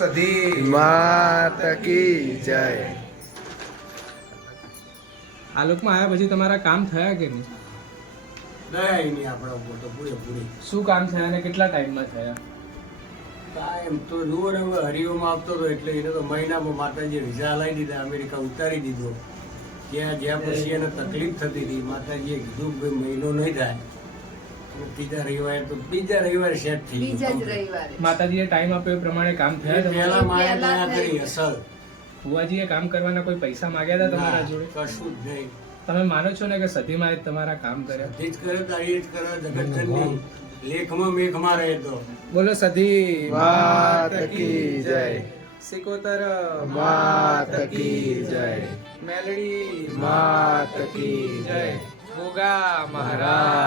સધી માત કી જય. આ લોકમાં આવ્યા પછી તમારા કામ થયા કે નહીં? દયા નહીં આપણા ઉપર તો પૂરેપૂરી. શું કામ થયા અને કેટલા ટાઈમમાં થયા? કાંઈ એમ તો જુઓ ને હવે હરિઓમાં આવતો હતો એટલે એને તો મહિનામાં માતાજીએ વિઝા હલાવી દીધા, અમેરિકા ઉતારી દીધો. જ્યાં પછી એને તકલીફ થતી હતી, માતાજીએ કીધું કે મહિનો નહીં થાય. અને ત્રીજા રવિવારે તો બીજા રવિવારે સેટ થઈ બીજા જ ગયું. રવિવારે માતાજીએ ટાઈમ આપ્યો એ પ્રમાણે કામ થયા તમારા? પહેલા માયા દયા કરી અસલ. ભુવાજીએ કામ કરવાના કોઈ પૈસા માંગ્યા હતા તમારા જોડે? કશું જ નહીં. તમે માનો છો ને કે સતીમાં જ તમારા કામ કર્યા? જ કરે તો એ જ કરે જગતજનની. લેખમાં મેઘમાં રહે તો બોલો સતી માત કી જય. સિકોતર માત કી જય. મેલડી માત કી જય. ગોગા મહારાજ